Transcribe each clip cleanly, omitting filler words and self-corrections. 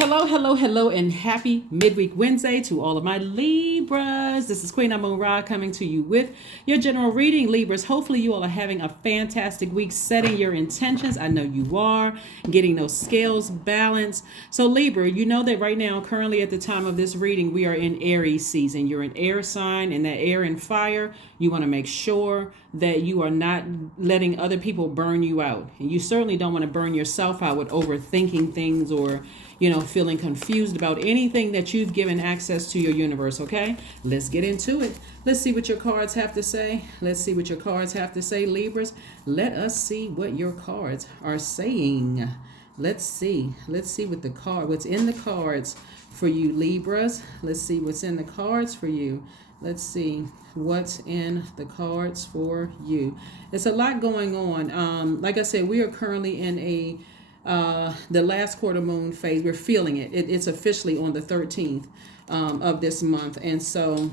Hello, hello, hello, and happy midweek Wednesday to all of my Libras. This is Queen Amun Ra coming to you with your general reading, Libras. Hopefully, you all are having a fantastic week, setting your intentions. I know you are, getting those scales balanced. So, Libra, you know that right now, currently at the time of this reading, we are in Aries season. You're an air sign, and that air and fire, you want to make sure that you are not letting other people burn you out. And you certainly don't want to burn yourself out with overthinking things or feeling confused about anything that you've given access to your universe, okay? Let's get into it. Let's see what your cards have to say. Let's see what your cards have to say, Libras. Let us see what your cards are saying. Let's see. Let's see what's in the cards for you, Libras. Let's see what's in the cards for you. Let's see what's in the cards for you. It's a lot going on. Like I said, we are currently in the last quarter moon phase. We're feeling it. It's officially on the 13th of this month. And so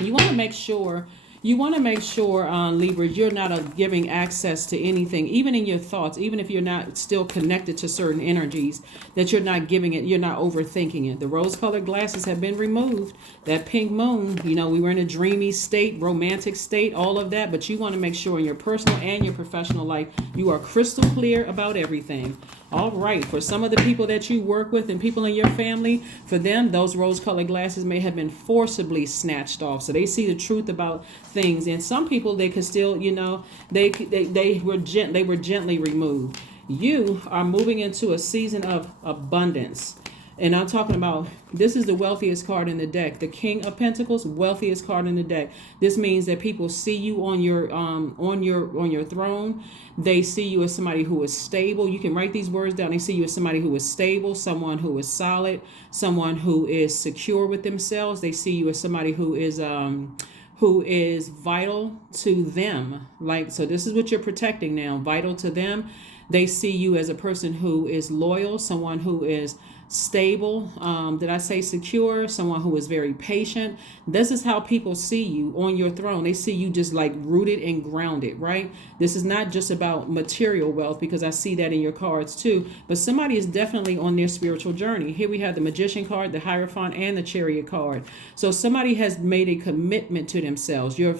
you want to make sure Libra, you're not giving access to anything, even in your thoughts, even if you're not still connected to certain energies, that you're not giving it, you're not overthinking it. The rose-colored glasses have been removed. That pink moon, we were in a dreamy state, romantic state, all of that, but you want to make sure in your personal and your professional life, you are crystal clear about everything. All right, for some of the people that you work with and people in your family, for them, those rose-colored glasses may have been forcibly snatched off. So they see the truth about things. And some people, they could still, they were gently removed. You are moving into a season of abundance. And I'm talking about, this is the wealthiest card in the deck. The King of Pentacles, wealthiest card in the deck. This means that people see you on your throne. They see you as somebody who is stable. You can write these words down. They see you as somebody who is stable, someone who is solid, someone who is secure with themselves. They see you as somebody who is vital to them. So this is what you're protecting now, vital to them. They see you as a person who is loyal, someone who is stable. Did I say secure? Someone who is very patient. This is how people see you on your throne. They see you just like rooted and grounded, right? This is not just about material wealth, because I see that in your cards too, but somebody is definitely on their spiritual journey. Here we have the Magician card, the Hierophant, and the Chariot card. So somebody has made a commitment to themselves. You're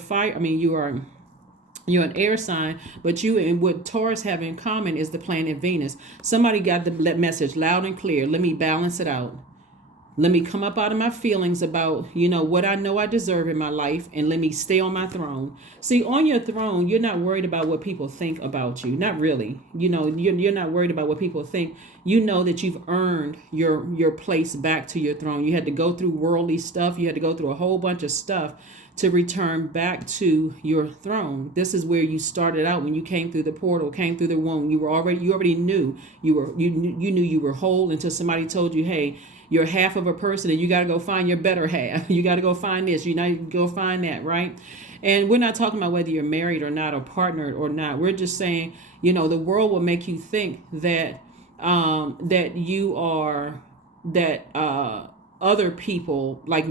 an air sign, but you and what Taurus have in common is the planet Venus. Somebody got the message loud and clear. Let me balance it out. Let me come up out of my feelings about, what I know I deserve in my life, and let me stay on my throne. See, on your throne, you're not worried about what people think about you. Not really. You're not worried about what people think. You know that you've earned your place back to your throne. You had to go through worldly stuff. You had to go through a whole bunch of stuff to return back to your throne. This is where you started out when you came through the portal, came through the womb. You already knew you knew you were whole until somebody told you, hey, you're half of a person and you got to go find your better half. You got to go find this. You got to go find that, right? And we're not talking about whether you're married or not, or partnered or not. We're just saying, the world will make you think that that you are other people they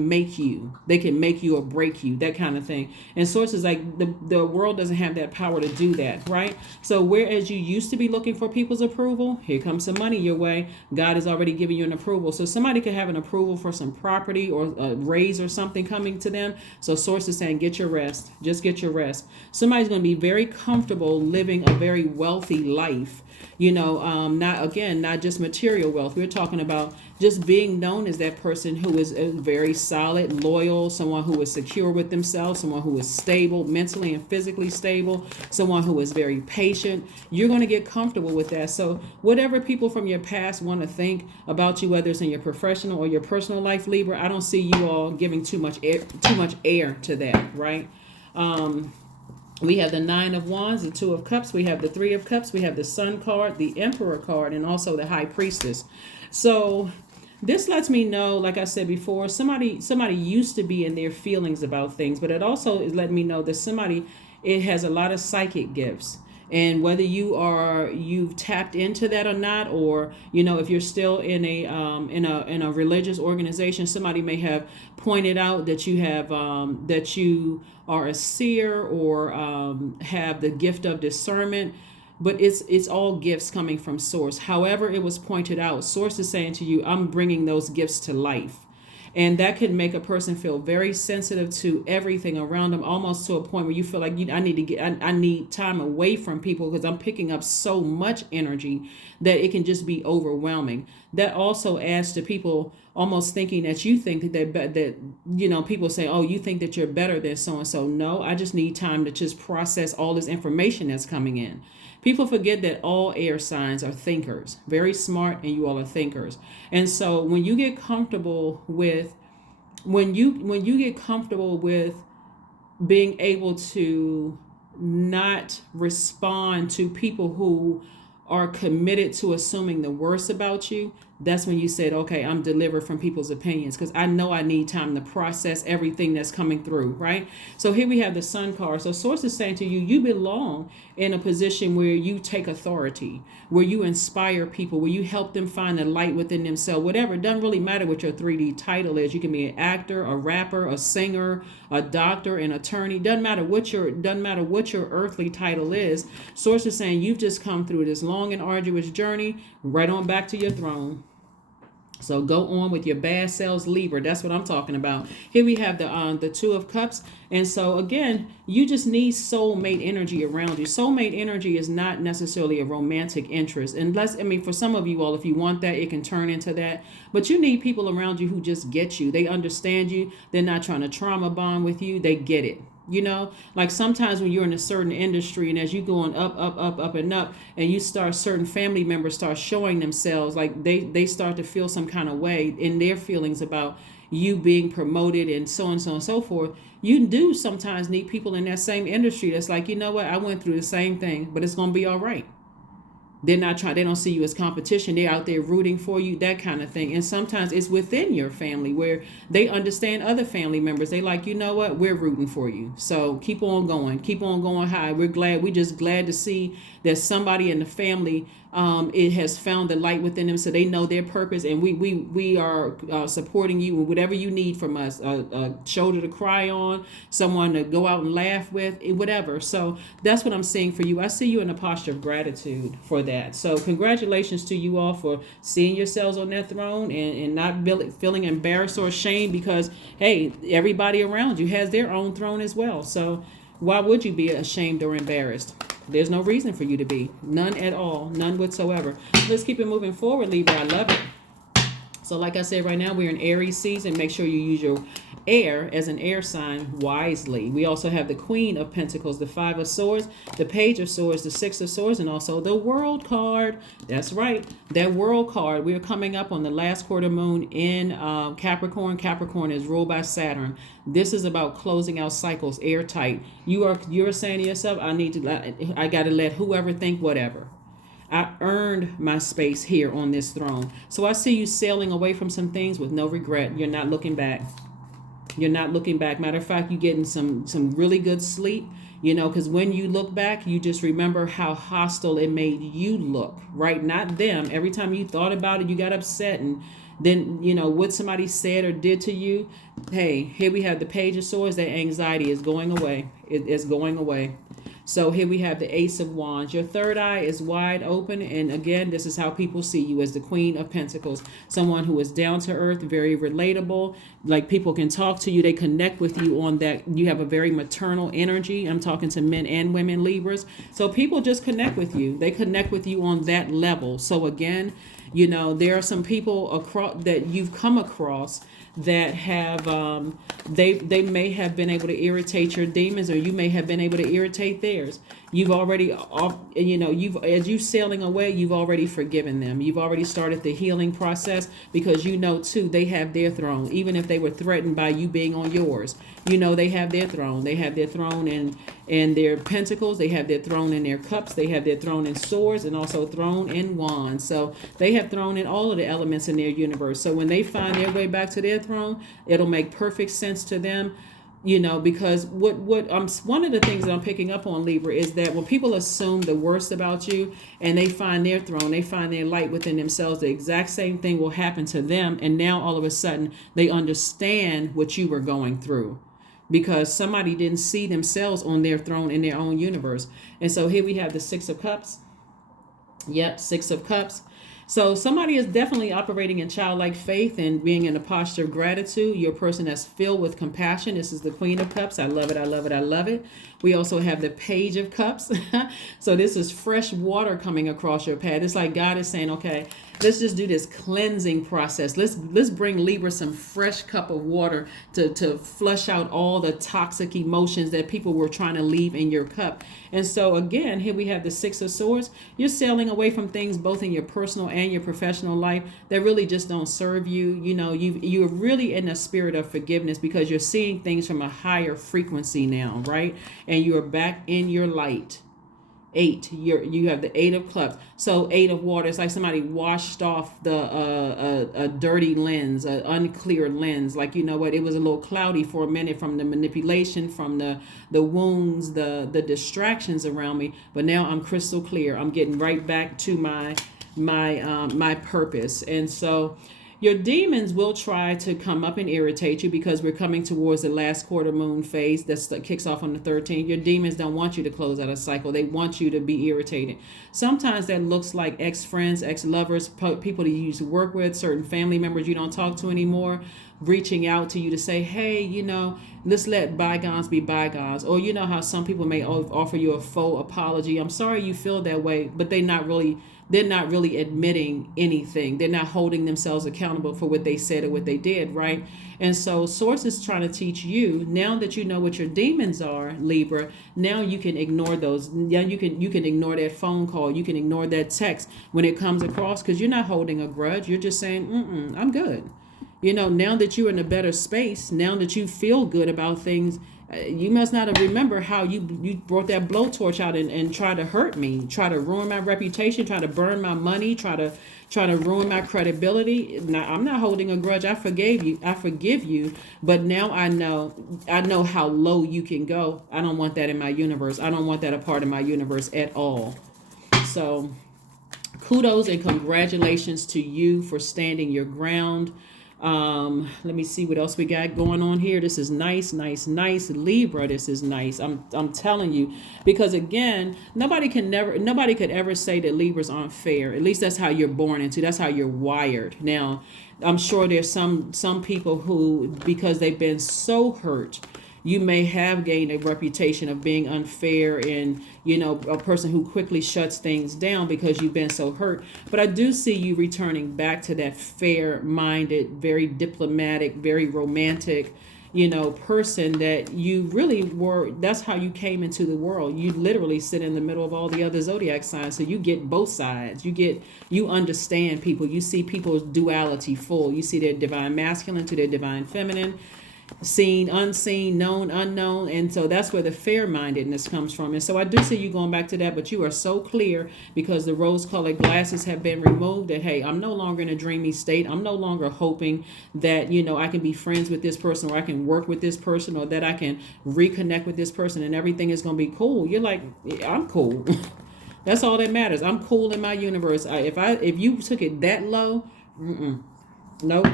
can make you or break you, that kind of thing. And sources like the world doesn't have that power to do that, right? So whereas you used to be looking for people's approval, here comes some money your way. God has already given you an approval. So somebody could have an approval for some property or a raise or something coming to them. So sources saying, get your rest, just get your rest. Somebody's going to be very comfortable living a very wealthy life. Not just material wealth. We're talking about just being known as that person who is very solid, loyal, someone who is secure with themselves, someone who is stable, mentally and physically stable, someone who is very patient. You're going to get comfortable with that. So whatever people from your past want to think about you, whether it's in your professional or your personal life, Libra, I don't see you all giving too much air to that, right? We have the Nine of Wands, the Two of Cups. We have the Three of Cups. We have the Sun card, the Emperor card, and also the High Priestess. So this lets me know, like I said before, somebody used to be in their feelings about things, but it also is letting me know that it has a lot of psychic gifts. And whether you've tapped into that or not, or if you're still in a religious organization, somebody may have pointed out that you are a seer or have the gift of discernment. but it's all gifts coming from source. However it was pointed out, source is saying to you, I'm bringing those gifts to life. And that can make a person feel very sensitive to everything around them, almost to a point where you feel like I need time away from people because I'm picking up so much energy that it can just be overwhelming. That also adds to people almost thinking that you think that people say, oh, you think that you're better than so and so. No, I just need time to just process all this information that's coming in. People forget that all air signs are thinkers, very smart, and you all are thinkers. And so when you get comfortable with being able to not respond to people who are committed to assuming the worst about you, that's when you said, okay, I'm delivered from people's opinions because I know I need time to process everything that's coming through, right? So here we have the Sun card. So source is saying to you, you belong in a position where you take authority, where you inspire people, where you help them find the light within themselves. Whatever, it doesn't really matter what your 3D title is. You can be an actor, a rapper, a singer, a doctor, an attorney. Doesn't matter what your earthly title is. Source is saying you've just come through this long and arduous journey, right on back to your throne. So go on with your bad selves, Libra. That's what I'm talking about. Here we have the Two of Cups. And so again, you just need soulmate energy around you. Soulmate energy is not necessarily a romantic interest. For some of you all, if you want that, it can turn into that. But you need people around you who just get you. They understand you. They're not trying to trauma bond with you. They get it. Like sometimes when you're in a certain industry and as you going up and up, and you start, certain family members start showing themselves like they start to feel some kind of way in their feelings about you being promoted and so and so and so forth. You do sometimes need people in that same industry that's like, you know what, I went through the same thing, but it's going to be all right. They don't see you as competition. They're out there rooting for you, that kind of thing. And sometimes it's within your family where they understand other family members. They like, you know what, we're rooting for you. So keep on going high. We're just glad to see that somebody in the family it has found the light within them, so they know their purpose, and we are supporting you with whatever you need from us, a shoulder to cry on, someone to go out and laugh with, whatever. So that's what I'm seeing for you. I see you in a posture of gratitude for that. So congratulations to you all for seeing yourselves on that throne and not feeling embarrassed or ashamed, because hey, everybody around you has their own throne as well. So why would you be ashamed or embarrassed? There's no reason for you to be. None at all. None whatsoever. Let's keep it moving forward, Libra. I love it. So like I said, right now we're in Aries season. Make sure you use your air as an air sign wisely. We also have the Queen of Pentacles, the Five of Swords, the Page of Swords, the Six of Swords, and also the World card. That's right, that World card. We are coming up on the last quarter moon in Capricorn. Capricorn is ruled by Saturn. This is about closing out cycles airtight. You're saying to yourself, I got to let whoever think whatever. I earned my space here on this throne. So I see you sailing away from some things with no regret. You're not looking back. You're not looking back. Matter of fact, you're getting some really good sleep, because when you look back, you just remember how hostile it made you look, right? Not them. Every time you thought about it, you got upset, and then, what somebody said or did to you. Hey, here we have the Page of Swords. That anxiety is going away. It is going away. So here we have the Ace of Wands. Your third eye is wide open. And again, this is how people see you, as the Queen of Pentacles. Someone who is down to earth, very relatable. Like, people can talk to you. They connect with you on that. You have a very maternal energy. I'm talking to men and women, Libras. So people just connect with you. They connect with you on that level. So again, there are some people across that you've come across that have they may have been able to irritate your demons, or you may have been able to irritate theirs. You've already as you sailing away, you've already forgiven them. You've already started the healing process, because too, they have their throne. Even if they were threatened by you being on yours, they have their throne. They have their throne in their pentacles. They have their throne in their cups. They have their throne in swords, and also throne in wands. So they have thrown in all of the elements in their universe. So when they find their way back to their throne, it'll make perfect sense to them. Because what one of the things that I'm picking up on, Libra, is that when people assume the worst about you and they find their throne, they find their light within themselves, the exact same thing will happen to them. And now all of a sudden they understand what you were going through, because somebody didn't see themselves on their throne in their own universe. And so here we have the Six of Cups. Yep, Six of Cups. So somebody is definitely operating in childlike faith and being in a posture of gratitude. You're a person that's filled with compassion. This is the Queen of Cups. I love it. I love it. I love it. We also have the Page of Cups. So this is fresh water coming across your path. It's like God is saying, okay, let's just do this cleansing process. Let's bring Libra some fresh cup of water to flush out all the toxic emotions that people were trying to leave in your cup. And so again, here we have the Six of Swords. You're sailing away from things both in your personal and your professional life that really just don't serve you. You know, you're really in a spirit of forgiveness because you're seeing things from a higher frequency now, right? And you're back in your light. Eight, you have the Eight of Clubs. So Eight of Water, it's like somebody washed off a dirty lens, an unclear lens. Like, you know what, it was a little cloudy for a minute from the manipulation, from the wounds, the distractions around me. But now I'm crystal clear. I'm getting right back to my purpose. And so your demons will try to come up and irritate you because we're coming towards the last quarter moon phase that kicks off on the 13th. Your demons don't want you to close out a cycle. They want you to be irritated. Sometimes that looks like ex-friends, ex-lovers, people that you used to work with, certain family members you don't talk to anymore, reaching out to you to say, hey, you know, let's let bygones be bygones. Or you know how some people may offer you a faux apology. I'm sorry you feel that way, but they're not really admitting anything. They're not holding themselves accountable for what they said or what they did, right? And so Source is trying to teach you, now that you know what your demons are, Libra, now you can ignore those. Now you can ignore that phone call. You can ignore that text when it comes across because you're not holding a grudge. You're just saying, I'm good. You know, now that you're in a better space, now that you feel good about things, you must not have remember how you brought that blowtorch out and try to hurt me, try to ruin my reputation, try to burn my money, try to ruin my credibility. Now, I'm not holding a grudge. I forgive you, but now I know how low you can go. I don't want that in my universe. I don't want that a part of my universe at all. So kudos and congratulations to you for standing your ground. Let me see what else we got going on here. This is nice, Libra. This is nice. I'm telling you, because again, nobody could ever say that Libras aren't fair. At least that's how you're born into. That's how you're wired. Now, I'm sure there's some people who, because they've been so hurt, you may have gained a reputation of being unfair and, you know, a person who quickly shuts things down because you've been so hurt. But I do see you returning back to that fair-minded, very diplomatic, very romantic, you know, person that you really were. That's how you came into the world. You literally sit in the middle of all the other zodiac signs. So you get both sides. You understand people. You see people's duality full. You see their divine masculine to their divine feminine, seen, unseen, known, unknown. And so that's where the fair-mindedness comes from. And so I do see you going back to that, but you are so clear because the rose-colored glasses have been removed that, hey, I'm no longer in a dreamy state. I'm no longer hoping that, you know, I can be friends with this person or I can work with this person or that I can reconnect with this person and everything is going to be cool. You're like, I'm cool. That's all that matters. I'm cool in my universe. If you took it that low, nope.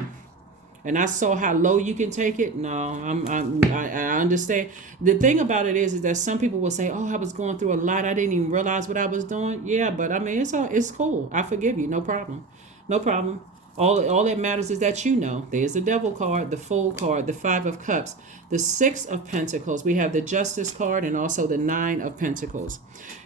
And I saw how low you can take it. No, I understand. The thing about it is that some people will say, "Oh, I was going through a lot. I didn't even realize what I was doing." Yeah, but I mean, it's cool. I forgive you. No problem. No problem. All that matters is that you know. There's the Devil card, the Fool card, the Five of Cups, the Six of Pentacles. We have the Justice card and also the Nine of Pentacles.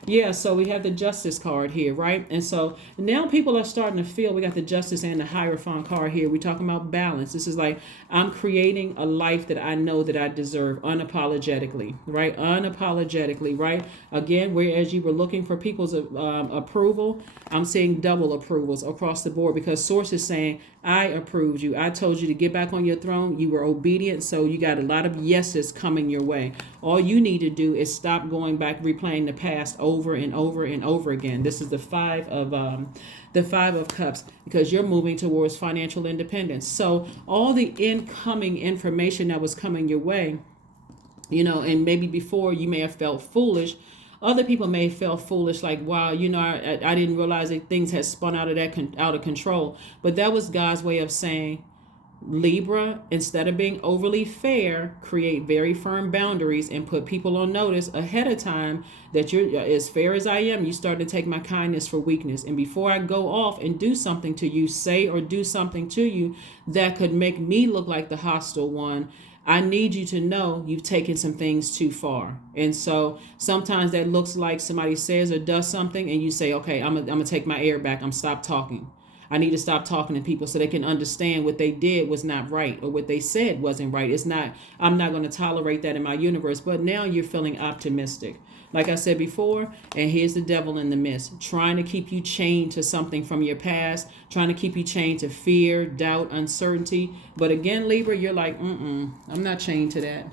Yeah, so we have the Justice card here, right? And so now people are starting to feel we got the Justice and the Hierophant card here. We're talking about balance. This is like I'm creating a life that I know that I deserve unapologetically, right? Unapologetically, right? Again, whereas you were looking for people's approval, I'm seeing double approvals across the board because Source is saying, I approved you. I told you to get back on your throne. You were obedient, so you got a lot of yeses coming your way. All you need to do is stop going back, replaying the past over and over and over again. This is the Five of Cups because you're moving towards financial independence. So all the incoming information that was coming your way, you know, and maybe before you may have felt foolish. Other people may have felt foolish, like, wow, you know, I didn't realize that things had spun out of control. But that was God's way of saying, Libra, instead of being overly fair, create very firm boundaries and put people on notice ahead of time that you're as fair as I am. You start to take my kindness for weakness. And before I go off and do something to you, say or do something to you that could make me look like the hostile one, I need you to know you've taken some things too far. And so sometimes that looks like somebody says or does something and you say, okay, I'm gonna take my air back. I'm stop talking. I need to stop talking to people so they can understand what they did was not right or what they said wasn't right. It's not, I'm not going to tolerate that in my universe. But now you're feeling optimistic. Like I said before, and here's the devil in the midst, trying to keep you chained to something from your past, trying to keep you chained to fear, doubt, uncertainty. But again, Libra, you're like, I'm not chained to that.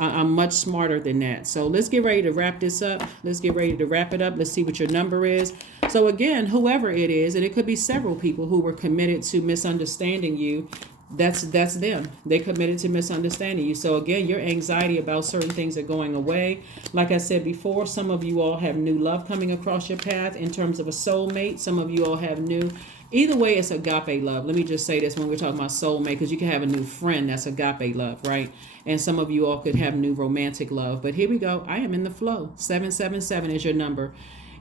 I'm much smarter than that. So let's get ready to wrap this up. Let's get ready to wrap it up. Let's see what your number is. So again, whoever it is, and it could be several people who were committed to misunderstanding you, that's them. They committed to misunderstanding you. So again, your anxiety about certain things are going away. Like I said before, some of you all have new love coming across your path in terms of a soulmate. Some of you all have new. Either way, it's agape love. Let me just say this when we're talking about soulmate, because you can have a new friend that's agape love, right? And some of you all could have new romantic love. But here we go. I am in the flow. 777 is your number.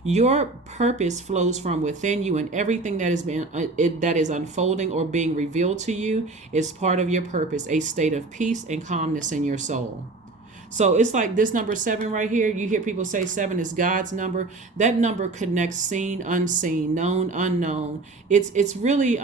Your purpose flows from within you, and everything that is that is unfolding or being revealed to you is part of your purpose, a state of peace and calmness in your soul. So it's like this number 7 right here. You hear people say 7 is God's number. That number connects seen, unseen, known, unknown. It's really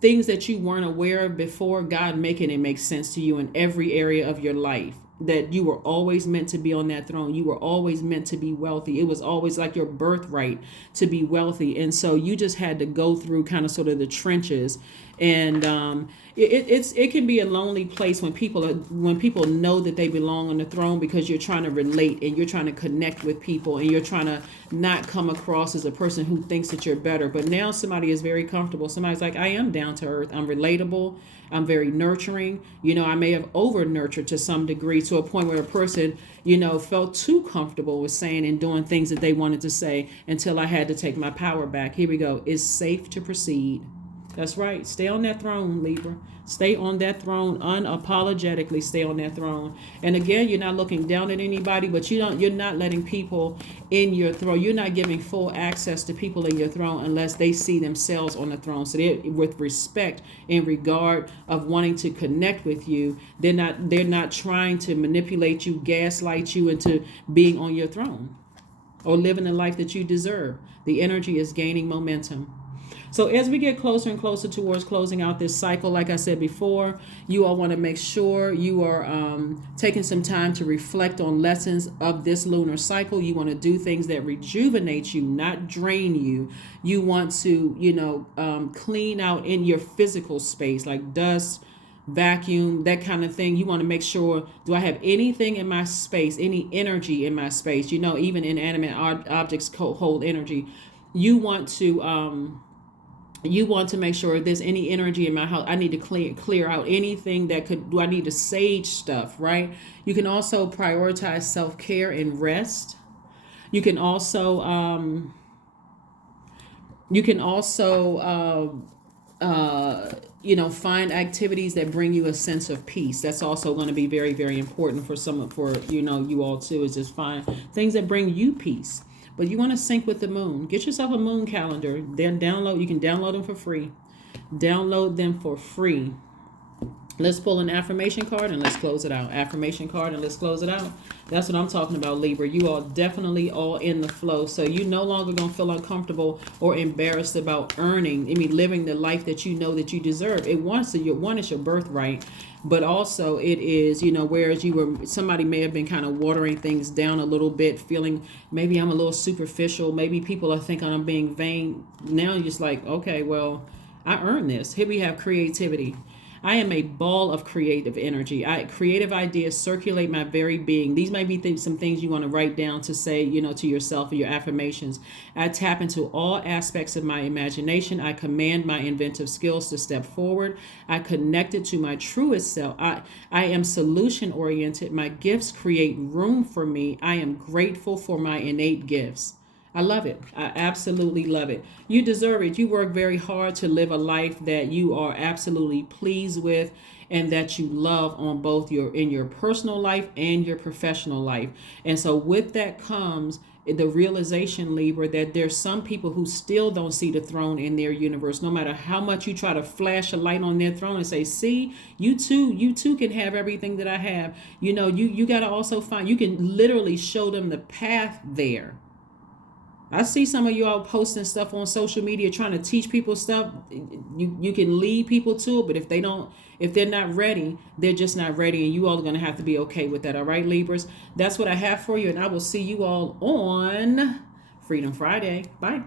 things that you weren't aware of before, God making it make sense to you in every area of your life. That you were always meant to be on that throne. You were always meant to be wealthy. It was always like your birthright to be wealthy. And so you just had to go through kind of sort of the trenches. And it can be a lonely place when people know that they belong on the throne, because you're trying to relate and you're trying to connect with people and you're trying to not come across as a person who thinks that you're better. But now somebody is very comfortable. Somebody's like, I am down to earth. I'm relatable. I'm very nurturing. I may have over nurtured to some degree, to a point where a person, felt too comfortable with saying and doing things that they wanted to say until I had to take my power back. Here we go. It's safe to proceed. That's right. Stay on that throne, Libra. Stay on that throne unapologetically. Stay on that throne. And again, you're not looking down at anybody, but you're not letting people in your throne. You're not giving full access to people in your throne unless they see themselves on the throne. So they're with respect and regard of wanting to connect with you. They're not trying to manipulate you, gaslight you into being on your throne or living the life that you deserve. The energy is gaining momentum. So as we get closer and closer towards closing out this cycle, like I said before, you all want to make sure you are taking some time to reflect on lessons of this lunar cycle. You want to do things that rejuvenate you, not drain you. You want to, clean out in your physical space, like dust, vacuum, that kind of thing. You want to make sure, do I have anything in my space, any energy in my space? Even inanimate objects hold energy. You want to make sure if there's any energy in my house, I need to clear out anything do I need to sage stuff, right? You can also prioritize self-care and rest. You can also find activities that bring you a sense of peace. That's also going to be very, very important for you all too, is just find things that bring you peace. But you want to sync with the moon. Get yourself a moon calendar. Then you can download them for free. Download them for free. Let's pull an affirmation card and let's close it out. Affirmation card and let's close it out. That's what I'm talking about, Libra. You are definitely all in the flow. So you no longer going to feel uncomfortable or embarrassed about living the life that you know that you deserve. It's your birthright. But also it is, whereas somebody may have been kind of watering things down a little bit, feeling maybe I'm a little superficial. Maybe people are thinking I'm being vain. Now you're just like, okay, well, I earned this. Here we have creativity. I am a ball of creative energy. Creative ideas circulate my very being. These might be some things you want to write down to say, to yourself or your affirmations. I tap into all aspects of my imagination. I command my inventive skills to step forward. I connect it to my truest self. I am solution oriented. My gifts create room for me. I am grateful for my innate gifts. I love it. I absolutely love it. You deserve it. You work very hard to live a life that you are absolutely pleased with and that you love on both your personal life and your professional life. And so with that comes the realization, Libra, that there's some people who still don't see the throne in their universe. No matter how much you try to flash a light on their throne and say, see, you too can have everything that I have. You got to also find, you can literally show them the path there. I see some of you all posting stuff on social media trying to teach people stuff. You can lead people to it, but if they're not ready, they're just not ready, and you all are going to have to be okay with that. All right, Libras, that's what I have for you, and I will see you all on Freedom Friday. Bye.